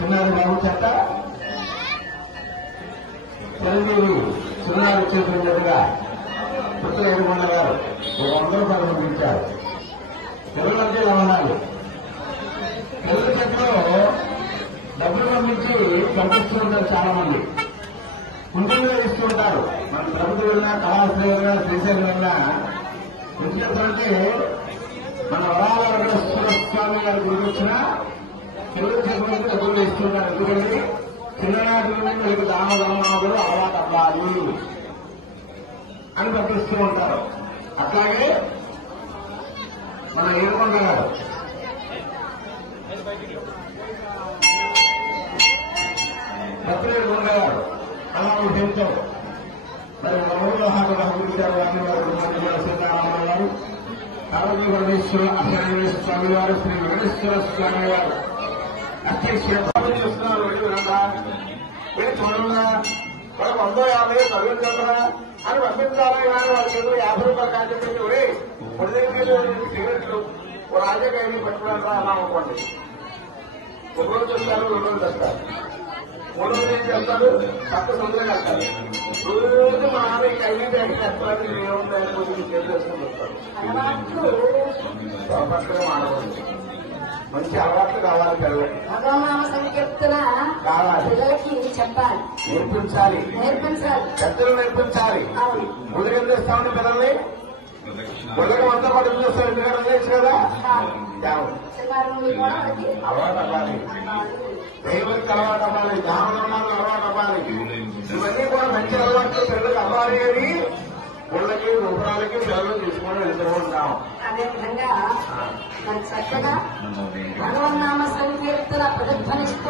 చిన్నారి బాబు చెత్త చిరంజీవి చిన్నారి చేసినట్టుగా పుత్ర ఏడుకొండ గారు 100 రూపాయలు పంపించారు. పిల్లలంటే రవాణాలు పిల్లల చెట్లో డబ్బులు పంపించి పంపిస్తూ ఉంటారు చాలా మంది. కుంటుగా ఇస్తూ ఉంటారు. మన ప్రభుత్వం వెళ్ళినా కళాశ్రీ వెళ్ళినా శ్రీశైలం వెళ్ళినా వచ్చినటువంటి మన వరాల వెంకటేశ్వర స్వామి గారి గురించి వచ్చినా పిల్లల చెట్ల డబ్బులు ఇస్తుంటారు. ఎందుకంటే చిన్ననాటి నుండి మీకు దాన ధర్మాలు అలవాటు అవ్వాలి అని పంపిస్తూ ఉంటారు. అట్లాగే మన ఏడుకొండ గారు ఏడుకొండ గారు అలా చెబుతారు. మరి ఊళ్ళో హాజరు గాంధీ గారు సీతారామరావు గారు పార్వతీ పరమేశ్వర అక్షరేశ్వర స్వామి వారు శ్రీ వెంకటేశ్వర స్వామి వారు అక్షరం చేస్తున్నారు. చూడగా వాళ్ళకి 150 తరగతి కదా అని పంపించాలి. కానీ వాళ్ళకి ఏదో 50 రూపాయలు కాల్చెప్పి ఒరే పొడిదెక్కి సిగరెట్లు రాజకీయాన్ని పట్టుకోవడానికి అలా అనుకోండి. ఒక రోజు చేస్తారు, 2 రోజులు చేస్తారు, 3 రోజులు ఏం చేస్తారు, పక్క సొంతగా వెళ్తారు. రోజు మా ఆమెకి 5 బ్యాగ్లు ఎత్తాలని ఏముంటాయని కొంచెం చేసుకుని వస్తారు. పక్కనే మానవచ్చు. మంచి అలవాట్లు కావాలి పిల్లలకి. భగవనామ సంకీర్తన కావాలి, పిల్లలకి చెప్పాలి, నేర్పించాలి, పెద్దలు నేర్పించాలి. ముందుకు తెస్తామని పిల్లల్ని పిల్లలకి వంద పడి చేస్తారు. ఎందుకంటే చేయొచ్చు కదా. అలవాటు అవ్వాలి, దేవుడికి అలవాటు అవ్వాలి, దానధర్మాలకు అలవాటు అవ్వాలి. ఇవన్నీ కూడా మంచి అలవాట్లు పిల్లలకు అవ్వాలి అని గుళ్ళకి ఉపరాలకి పిల్లలు తీసుకొని వెళ్తూ ఉంటాం. అదేవిధంగా చక్కగా భగవన్నామ సంకీర్తన ప్రతిధ్వనిస్తూ